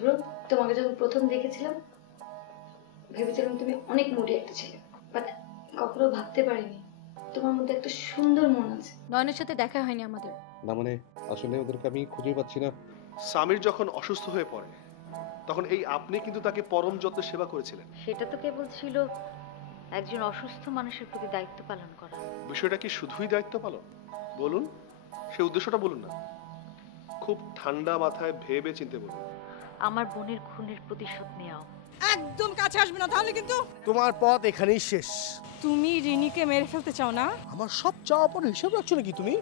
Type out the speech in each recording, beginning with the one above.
শুভ্র, তোমাকে যখন প্রথম দেখেছিলাম ভেবেছিলাম তুমি অনেক মুডি একটা ছেলে, বাট কখনো ভাবতে পারিনি তোমার মধ্যে একটা সুন্দর মন আছে। নয়নের সাথে দেখা হয়নি আমাদের। না মানে আসলে ওদেরকে আমি খুঁজে পাচ্ছি না। সামির যখন অসুস্থ হয়ে পড়ে তখন এই আপনি কিন্তু তাকে পরম যত্নে সেবা করেছিলেন। সেটা তো কেবল ছিল একজন অসুস্থ মানুষের প্রতি দায়িত্ব পালন করা। বিষয়টা কি শুধুই দায়িত্ব পালন? বলুন, সে উদ্দেশ্যটা বলুন না। খুব ঠান্ডা মাথায় ভেবে চিন্তে বলুন। আমার বোনের খুনের প্রতিশোধ নেওয়া। একদম কাছে আসবে না, তাহলে কিন্তু তোমার পথ এখানেই শেষ। তুমি রিনিকে মেরে ফেলতে চাও না? আমার সব চাওয়া পর হিসাব রাখছো নাকি তুমি?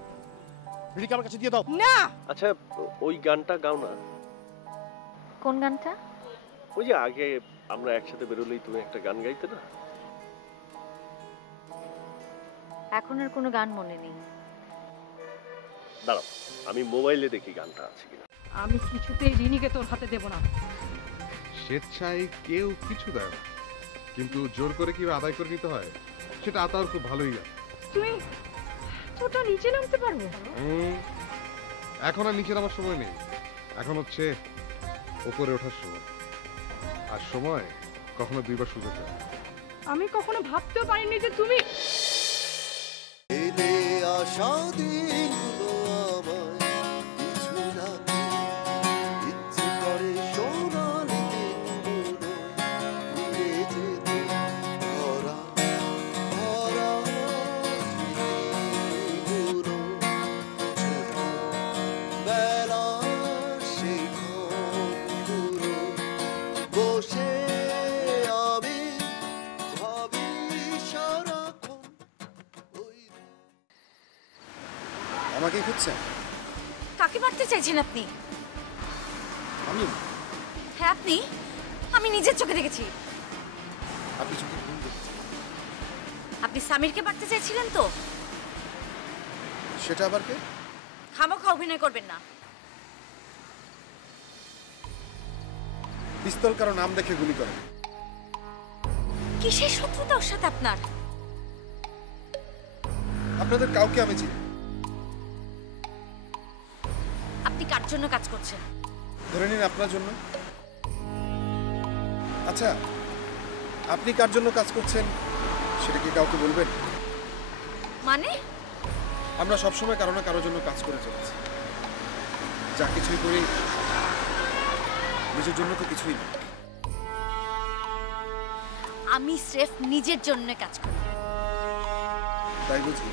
রিনিকে আমার কাছে দিয়ে দাও। না। আচ্ছা, ওই গানটা গাও না। কোন গানটা? ওই যে আগে আমরা একসাথে বেরোলেই তুমি একটা গান গাইতে না? এখন আর কোনো গান মনে নেই। দাঁড়াও, আমি মোবাইলে দেখি গানটা আছে কিনা। আমি কিছুতেই রিনিকে তোর হাতে দেব না। স্বেচ্ছায় কেউ কিছু দেয় না, কিন্তু জোর করে কেউ আদায় করে নিতে হয়, সেটা আতার খুব ভালোই লাগে। তুই তোটা নিচে নামতে পারবো? এখন আর নিচে নামার সময় নেই, এখন হচ্ছে উপরে ওঠার সময়। আর সময় কখনো দুইবার সুযোগ দেয়। আমি কখনো ভাবতেও পারিনি যে তুমি আমাকে খুঁজছেন? কাকে মারতে চাইছেন আপনি? আমি? হ্যাঁ আপনি। আমি নিজের চোখে দেখেছি। আপনি চোখে ভুল দেখেছেন। আপনি সামিরকে মারতে চাইছিলেন তো? সেটা আবার কে? খামোখা অভিনয় করবেন না। পিস্তল কারো নাম দেখে গুলি করেন। কিসের শত্রুতা ওর সাথে আপনার? আপনাদের কাউকে আমি চিনি। আপনি কার জন্য কাজ করছেন? ধরে নিন আপনার জন্য। আচ্ছা, আপনি কার জন্য কাজ করছেন সেটা কি কাউকে বলবেন? মানে? আমরা সবসময় কারো না কারোর জন্য কাজ করে চলেছি। যা কিছুই করি নিজের জন্য তো কিছুই না। আমি স্রেফ নিজের জন্য কাজ করি। তাই বুঝি?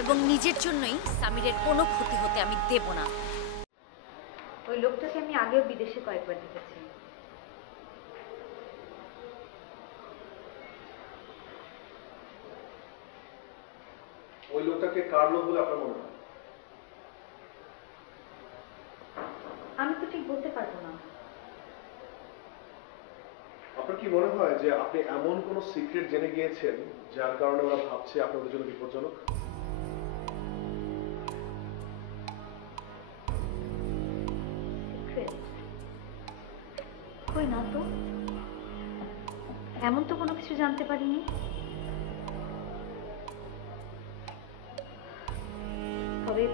এবং নিজের জন্যই সামিরের কোনো ক্ষতি হতে আমি দেব না। ওই লোকটাকে আমি আগেও বিদেশে কয়েকবার দেখেছি। ওই লোকটাকে কার লোক বলে আপনার মনে হয়? আমি তো ঠিক বলতে পারবো না। আপনার কি মনে হয় যে আপনি এমন কোন সিক্রেট জেনে গিয়েছেন যার কারণে ওরা ভাবছে আপনাদের জন্য বিপজ্জনক? কই না তো, এমন তো কোনো কিছু জানতে পারিনি। তবে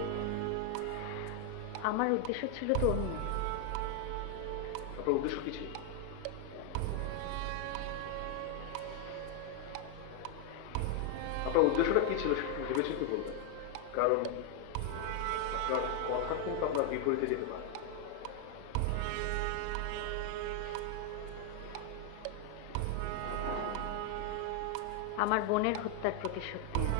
আমার উদ্দেশ্য ছিল তো অন্য। আপনার উদ্দেশ্য কি ছিল? আপনার উদ্দেশ্যটা কি ছিল সেটা ভেবেচিন্তে বলবেন, কারণ আপনার কথা কিন্তু আপনার বিপরীতে যেতে পারে। আমার বোনের হত্যার প্রতিশোধ নেওয়া।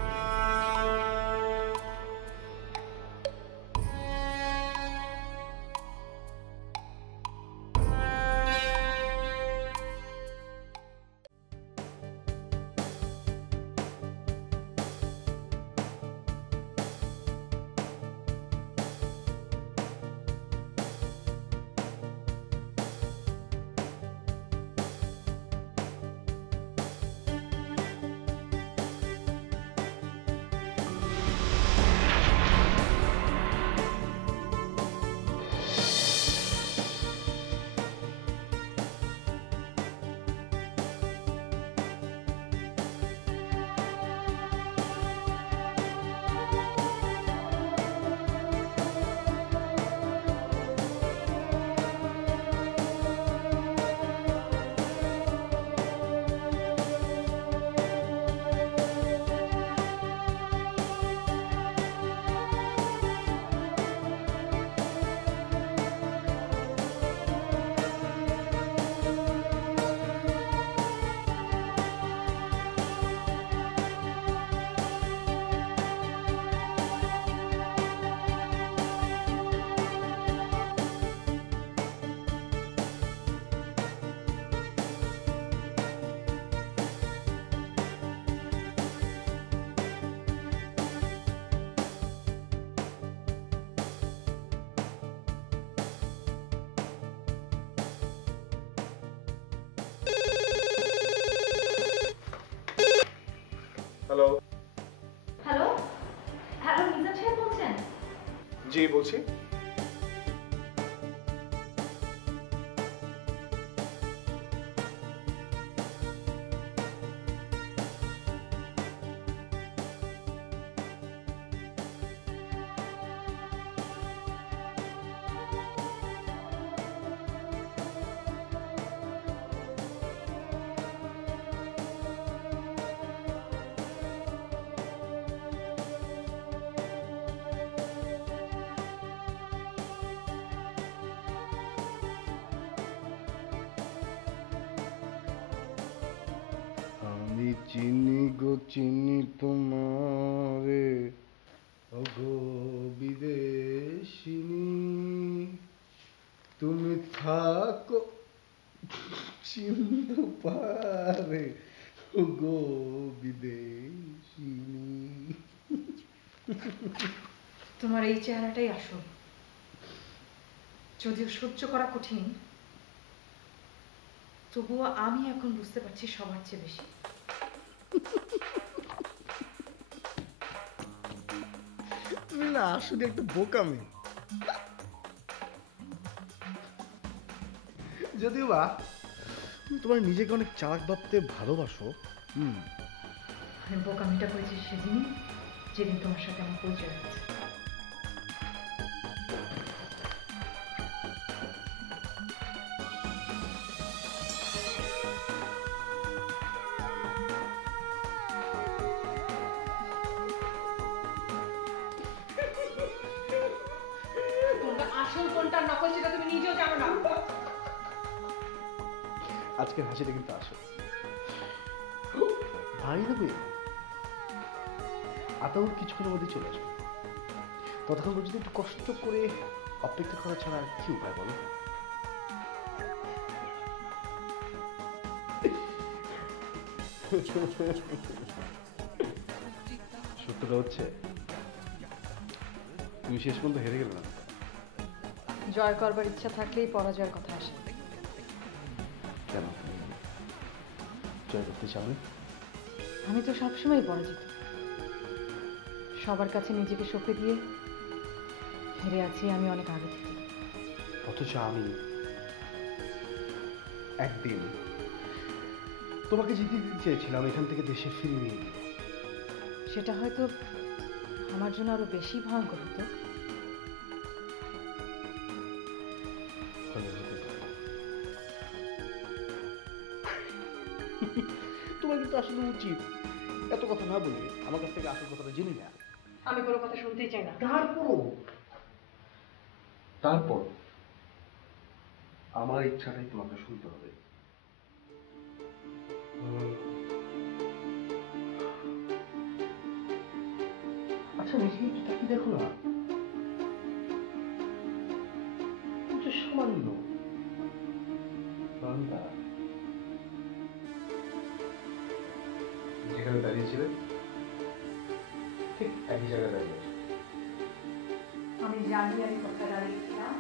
হ্যালো। হ্যালো হ্যালো মিজান সাহেব বলছেন? জি বলছি। আমি চিনি গো চিনি তোমারে ওগো বিদেশিনী, তুমি থাকো সিন্ধু পারে ওগো বিদেশিনী। তোমার এই চেহারাটাই আসল, যদিও সহ্য করা কঠিন, তবুও আমি এখন বুঝতে পারছি সবার চেয়ে বেশি। তুমি না আসলে একটা বোকামি। যদিও বা তুমি তোমার নিজেকে অনেক চালাক ভাবতে ভালোবাসো। আমি বোকামিটা করেছি সেদিনই, যেদিন তোমার সাথে আমার পরিচয় হয়েছে। আসল কোনটা নকল সেটা তুমি নিজেও জানো না। আজকের হাসিটা কিন্তু আসো ভাই দেবে আতাউর কিছুক্ষণের মধ্যে চলে আসবে। ততক্ষণ পর্যন্ত একটু কষ্ট করে অপেক্ষা করা ছাড়া আর কি উপায় বলো? সত্যটা হচ্ছে তুমি শেষ পর্যন্ত হেরে গেলে না। জয় করবার ইচ্ছা থাকলেই পরাজয়ের কথা আসে। কেন জয় করতে চাও না? আমি তো সবসময় পরাজিত, সবার কাছে নিজেকে সঁপে দিয়ে হেরে আছি আমি অনেক আগে থেকে। অথচ আমি একদিন তোমাকে জিতে দিতে চেয়েছিলাম এখান থেকে দেশে ফিরিয়ে নিয়ে গিয়ে। সেটা হয়তো আমার জন্য আরো বেশি ভয়ঙ্কর হতো। তোমার কিন্তু আসলে উচিত এত কথা না বলে আমার কাছ থেকে আসল কথাটা জেনে নেয়া। আমি কোনো কথা শুনতেই চাই না। তারপর আমার ইচ্ছাটাই তোমাকে শুনতে হবে। আচ্ছা নিজেকে একটু তাকিয়ে দেখো না, তুমি তো সামান্য বান্দা। যেখানে দাঁড়িয়েছিলে ঠিক একই জায়গায় দাঁড়িয়ে আছো। আমি জানি আমি কোথায় দাঁড়িয়েছিলাম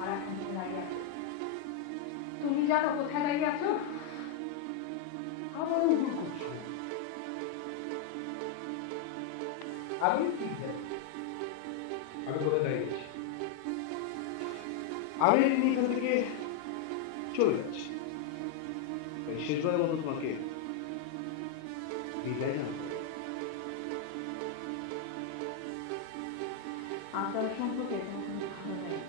আর এখন তুমি দাঁড়িয়ে আছো। তুমি জানো কোথায় দাঁড়িয়ে আছো? আবারও ভুল করছো। আমি ঠিক জানি আমি কোথায় দাঁড়িয়ে আছি। আমি এখান থেকে চলে যাচ্ছি, তাই শেষবারের মতো তোমাকে বিদায় জানাবো। আপনার সম্পর্কে কোনো ভালো লাগে।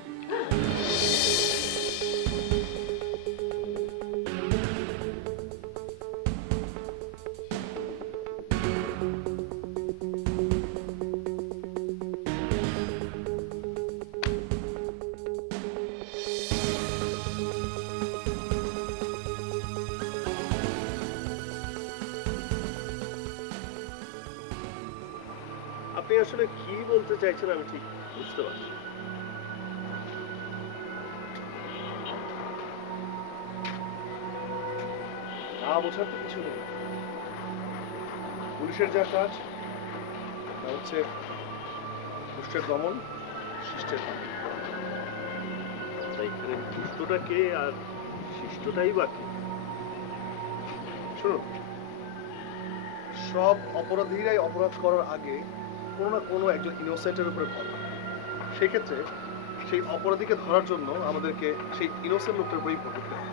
আপনি আসলে কি বলতে চাইছেন আমি ঠিক বুঝতে পারছি না। না বোঝার তো কিছু নেই। পুলিশের যা কাজ তা হচ্ছে দুষ্টের দমন, শিষ্টের পালন। তাই এখানে দুষ্টটা কে আর শিষ্টটাই বা কে? শুনুন, সব অপরাধীরাই অপরাধ করার আগে কোনো না কোনো একজন ইনোসেন্টের উপরে ভর করে। সেক্ষেত্রে সেই অপরাধীকে ধরার জন্য আমাদেরকে সেই ইনোসেন্ট লোকটার উপরেই ভর করতে হবে।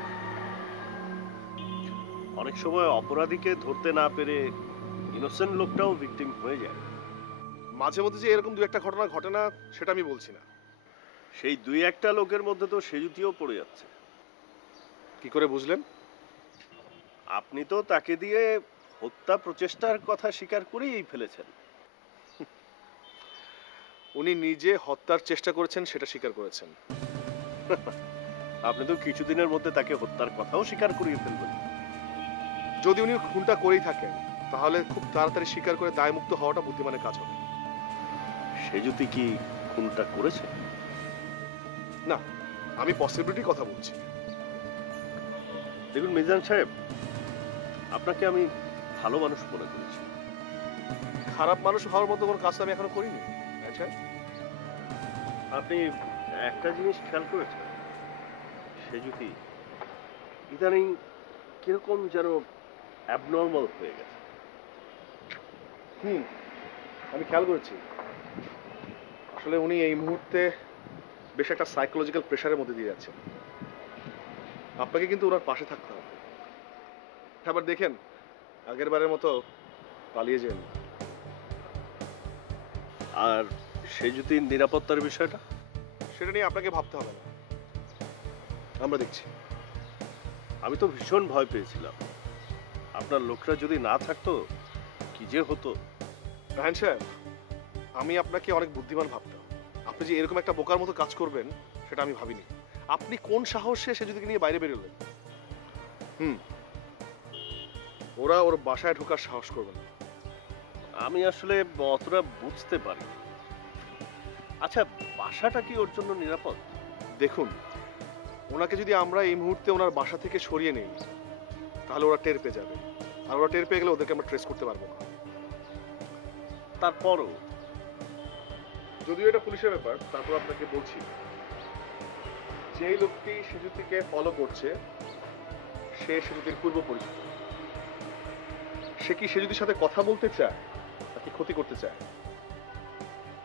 অনেক সময় অপরাধীকে ধরতে না পেরে ইনোসেন্ট লোকটাও ভিকটিম হয়ে যায়। মাঝে মধ্যে যে এরকম দু একটা ঘটনা ঘটে না সেটা আমি বলছি না। সেই দুই একটা লোকের মধ্যে তো সেজুতিও পড়ে যাচ্ছে। কি করে বুঝলেন? আপনি তো তাকে দিয়ে হত্যা প্রচেষ্টার কথা স্বীকার করেই ফেলেছেন। উনি নিজে হত্যার চেষ্টা করেছেন সেটা স্বীকার করেছেন। আপনি তো কিছুদিনের মধ্যে তাকে হত্যার কথাও স্বীকার করিয়ে ফেলবেন। যদি উনি খুনটা করেই থাকেন তাহলে খুব তাড়াতাড়ি স্বীকার করে দায়মুক্ত হওয়াটা বুদ্ধিমানের কাজ হবে। সেজুতি কি খুনটা করেছে? না, আমি পসিবিলিটির কথা বলছি। দেখুন মিজান সাহেব, আপনাকে আমি ভালো মানুষ মনে করেছি। খারাপ মানুষ হওয়ার মতো কোনো কাজ আমি এখনো করিনি। আচ্ছা, আপনি একটা জিনিস খেয়াল করেছেন, সেজুতি ইদানিং কিরকম যেন অ্যাবনর্মাল হয়ে গেছে। আমি খেয়াল করেছি। আসলে উনি এই মুহূর্তে বেশ একটা সাইকোলজিক্যাল প্রেশারের মধ্যে দিয়ে যাচ্ছেন। আপনাকে কিন্তু ওনার পাশে থাকতে হবে। আবার দেখেন, আগের বারের মতো পালিয়ে যান। আর সেজুতির নিরাপত্তার বিষয়টা, সেটা নিয়ে আপনাকে ভাবতে হবে না, আমরা দেখছি। আমি তো ভীষণ ভয় পেয়েছিলাম। আপনার লোকরা যদি না থাকতো কি যে হতো। রায়হান সাহেব, আমি আপনাকে অনেক বুদ্ধিমান ভাবতাম। আপনি যে এরকম একটা বোকার মতো কাজ করবেন সেটা আমি ভাবিনি। আপনি কোন সাহসে সেজুতিকে নিয়ে বাইরে বেরোলেন? ওরা ওর বাসায় ঢোকার সাহস করবে না। আমি আসলে অতটা বুঝতে পারি। আচ্ছা, বাসাটা কি ওর জন্য নিরাপদ? দেখুন, ওনাকে যদি আমরা এই মুহূর্তে ওনার বাসা থেকে সরিয়ে নেই তাহলে ওরা টের পেয়ে যাবে। আর ওরা টের পেয়ে গেলে ওদেরকে আমরা ট্রেস করতে পারবো না। তারপরও যদিও এটা পুলিশের ব্যাপার, তারপর আপনাকে বলছি, যে লোকটি সেজুতিকে ফলো করছে সে সেজুতির পূর্ব পরিচিত। সে কি সেজুতির সাথে কথা বলতে চায় নাকি ক্ষতি করতে চায়?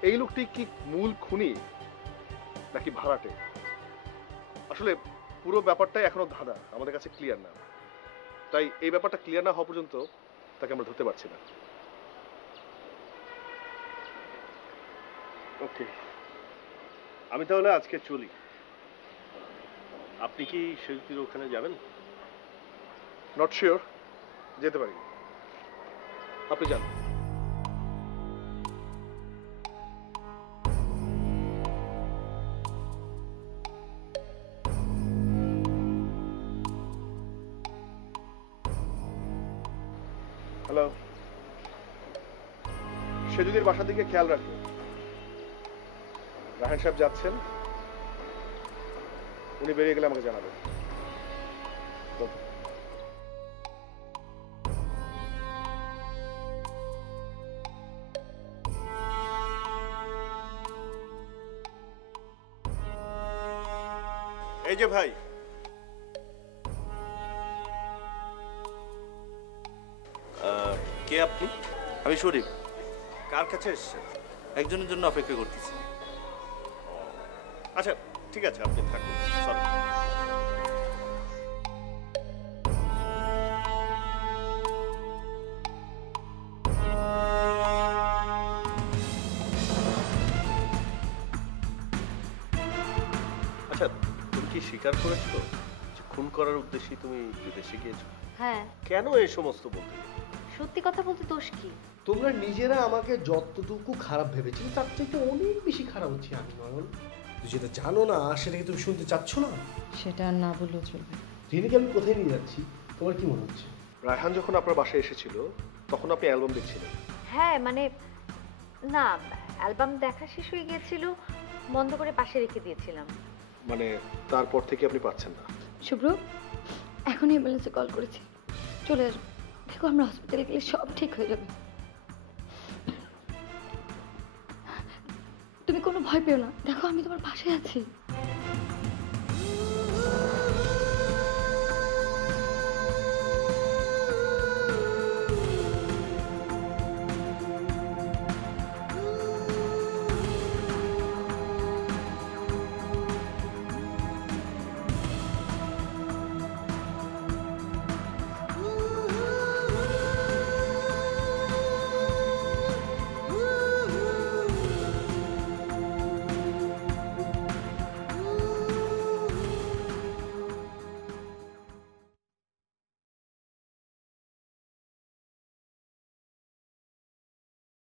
এই লোকটি কি মূল খুনি নাকি ভাড়াটে? আসলে পুরো ব্যাপারটাই এখনো ধাঁধা, আমাদের কাছে ক্লিয়ার না। তাই এই ব্যাপারটা ক্লিয়ার না হওয়া পর্যন্ত তাকে আমরা ধরতে পারছি না। ওকে, আমি তাহলে আজকে চলি। আপনি কি সেজুতির ওখানে যাবেন? নট শিওর, যেতে পারি। আপনি যান। হ্যালো, সেজুতির বাসার দিকে খেয়াল রাখবেন। রায়হান সাহেব যাচ্ছেন, উনি বেরিয়ে গেলে আমাকে জানাবেন। এই যে ভাই, কে আপনি? আমি শরীফ। কার কাছে এসেছেন? একজনের জন্য অপেক্ষা করতেছি। আচ্ছা ঠিক আছে, আপনি থাকুন। সরি। আচ্ছা, তুমি কি স্বীকার করেছো যে খুন করার উদ্দেশ্যে তুমি বিদেশে গিয়েছো? হ্যাঁ, কেন এই সমস্ত বলতে? সত্যি কথা বলতে দোষ কি? তোমরা নিজেরা আমাকে যতটুকু খারাপ ভেবেছিলে তার থেকে অনেক বেশি খারাপ হচ্ছে আমি, নয়ন। তুই যেটা জানো না সেটা কি তুমি শুনতে চাচ্ছ না? সেটা আর না বললেও চলবে। ট্রেনিকে আমি কোথায় নিয়ে যাচ্ছি তোমার কি মনে হচ্ছে? রায়হান যখন আপনার বাসায় এসেছিল তখন আপনি অ্যালবাম দেখছিলেন। হ্যাঁ মানে না, অ্যালবাম দেখা শেষ হয়ে গিয়েছিল, বন্ধ করে পাশে রেখে দিয়েছিলাম। মানে তারপর থেকে আপনি পাচ্ছেন না? শুভ্র, এখনই অ্যাম্বুলেন্সে কল করেছি, চলে আসবো। দেখো, আমরা হসপিটালে গেলে সব ঠিক হয়ে যাবে। তুমি কোনো ভয় পেও না, দেখো আমি তোমার পাশে আছি।